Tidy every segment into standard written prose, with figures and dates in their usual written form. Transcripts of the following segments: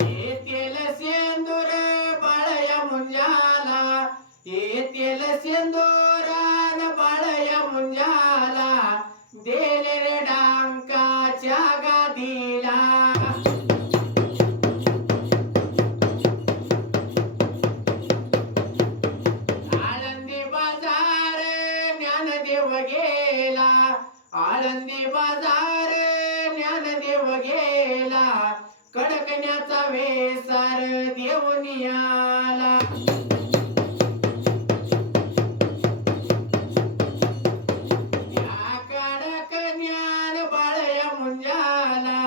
येतील सिंदूर बाळया मुंजाला, येतील सिंदूरान बाळया मुंजाला, देले रे डांकाच्या गादीला. आळंदी बाजार ज्ञानदेव गेला, आळंदी बाजार ज्ञानदेव गेला, कडकण्याचा वेसार देऊनी आला. त्या कडक ज्ञान बाळया मुंजाला,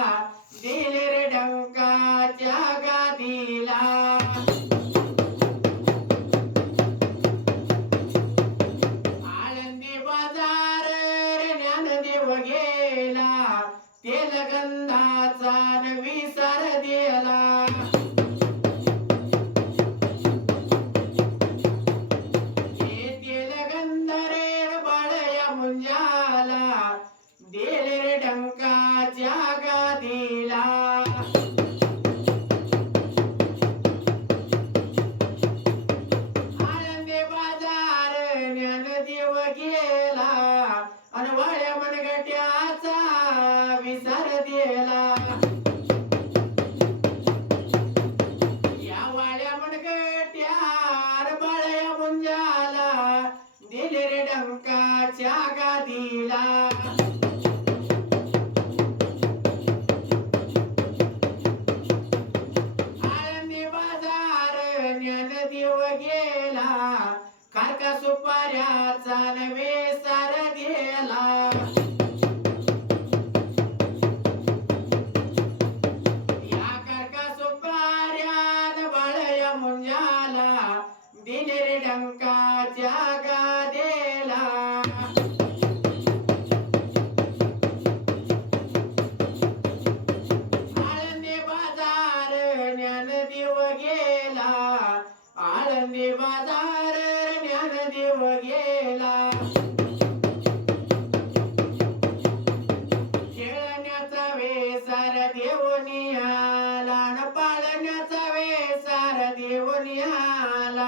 दिले रे डंकाच्या गादीला. आळंदी बाजार ज्ञानदेव गेला, तेल गंधाचा न विसार दिला. तेल गंध रे बाळया मुंजाला, दिले रे डंकाच्या गादीला. आळंदी बाजार ज्ञानदेव गेला, अन वाळ्या मनगट्याचा विसार दिला. या वाळ्या मनगट्यार बाळया मुंजाला, दिले रे डंकाच्या गादीला. आळंदी बाजार ज्ञानदेव गेला, खारका सुपाऱ्याचा न वेसार दिला. या खारका सुपाऱ्यान बाळया मुंजाला, दिले रे डंकाच्या गादीला. आळंदी बाजार ज्ञानदेव गेला, आळंदी बाजार ज्ञानदेव गेला. खेळण्याचा वेसार देऊनी आला, न पाळण्याचा वेसार देऊनी आला.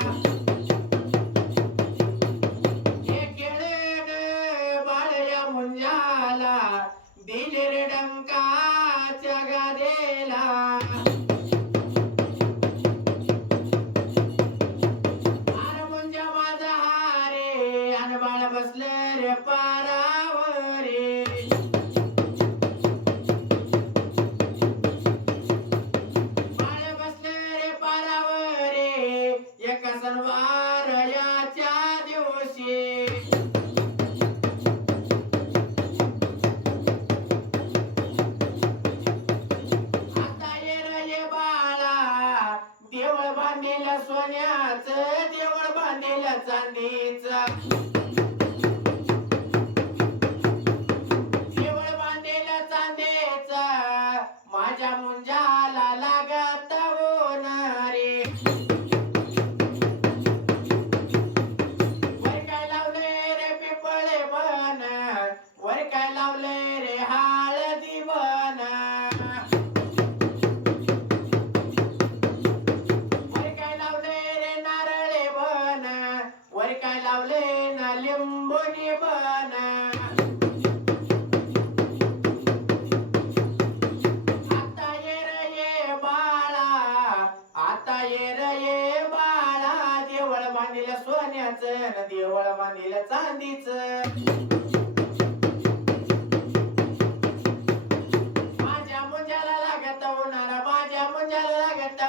हे खेळण बाळया मुंजाला, दिले रे डंकाच्या गादीला. आर मुंजा माझा हारे, अन बाळ बसलं रे पारावरे. बाळ बसलं रे पारावरे, एका सणवार याच्या दिवशी. आता ये रे ये बाळा, देवळ बांधील सोन्याचं, देवळ बांधील चांदीचं. देवळ बांधील चांदीचं, माझ्या मुंजाला लागत होणारे. वर काय लावले रे पिपळे बन, वर काय लावले रे हळदी बन. वर काय लावले रे नारळे बन, वर काय लावले ना लिंबोनी बन. आता ये रे ये बाळा, आता ये रे ये बाळा, देवळ बांधील सोन्याचं, न देवळ बांधील चांदीचं. माझ्या मुंजाला लागत होणार, माझ्या मुंजाला लागत